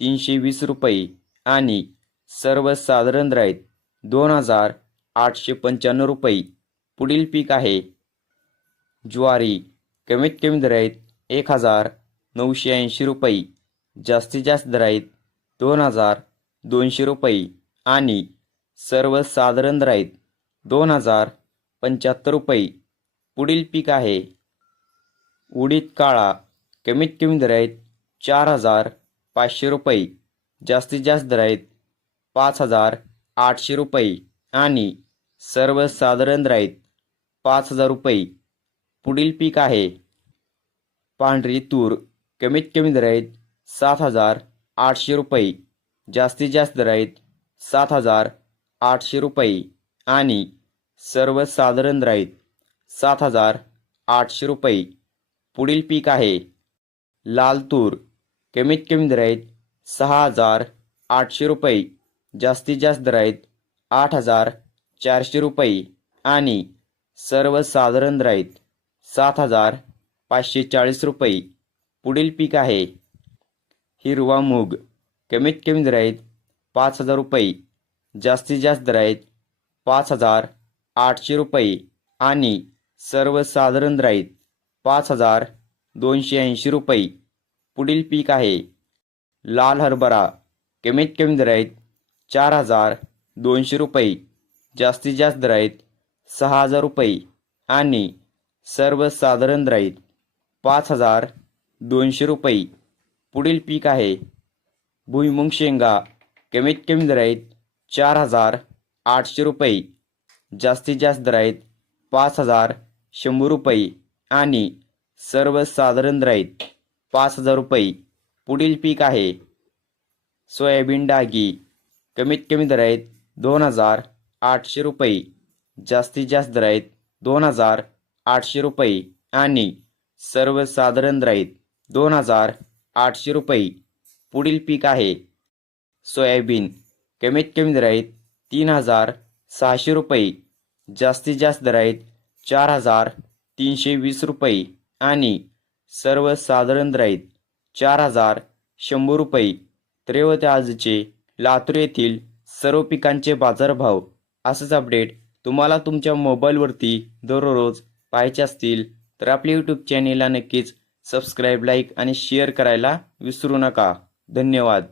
तीनशे वीस रुपये आणि सर्वसाधारण राईत दोन हजार आठशे पंच्याण्णव रुपये. पुढील पीक आहे. ज्वारी कमीत कमी दराईत एक हजार नऊशे ऐंशी रुपये. जास्तीत जास्त दराईत दोन हजार दोनशे रुपये आणि सर्वसाधारण दराईत दोन हजार पंच्याहत्तर रुपये. पुढील पीक आहे. उडीद काळा कमीत कमी दराईत चार हजार पाचशे रुपये. जास्तीत जास्त दर आहेत पाच हजार आठशे रुपये. आणि सर्वसाधारण दर आहेत पाच हजार रुपये. पुढील पीक आहे पांढरी तूर. कमीत कमी दर आहेत सात हजार आठशे रुपये. जास्तीत जास्त दर आहेत सात हजार आठशे रुपये. आणि सर्वसाधारण दर आहेत सात हजार आठशे रुपये. पुढील पीक आहे लाल तूर. कमीत कमी दर आहेत सहा हजार आठशे रुपये जास्तीत जास्त दर आहेत आठ हजार चारशे रुपये आणि सर्वसाधारण दर आहेत सात हजार पाचशे चाळीस रुपये. पुढील पीक आहे हिरवा मूग कमीत कमी दर आहेत पाच हजार रुपये जास्तीत जास्त दर आहेत पाच हजार आठशे रुपये आणि सर्वसाधारण दर आहेत पाच हजार दोनशे ऐंशी रुपये. पुढील पीक आहे. लाल हरभरा कमीत कमी दर आहेत चार हजार दोनशे रुपये जास्तीत जास्त दर आहेत सहा हजार रुपये आणि सर्वसाधारण दर आहेत पाच हजार दोनशे रुपये. पुढील पीक आहे. भुईमुंग शेंगा कमीत कमी दर आहेत चार हजार आठशे रुपये जास्तीत जास्त दर आहेत पाच हजार शंभर रुपये आणि सर्वसाधारण दर आहेत पाच हजार रुपये. पुढील पीक आहे. सोयाबीन डागी. कमीत कमी दर आहेत दोन हजार आठशे रुपये. जास्तीत जास्त दर आहेत दोन हजार आठशे रुपये. आणि सर्वसाधारण दर आहेत दोन हजार आठशे रुपये. पुढील पीक आहे. सोयाबीन. कमीत कमी दर आहेत तीन हजार सहाशे रुपये. जास्तीत जास्त दर आहेत चार हजार तीनशे वीस रुपये. आणि सर्वसाधारण साधारण आहेत चार हजार शंभर रुपये. त्रेवते आजचे लातूर येथील सर्व पिकांचे बाजारभाव. असंच अपडेट तुम्हाला तुमच्या मोबाईलवरती दररोज पाहायचे असतील तर आपल्या यूट्यूब चॅनेलला नक्कीच सबस्क्राईब लाईक आणि शेअर करायला विसरू नका. धन्यवाद.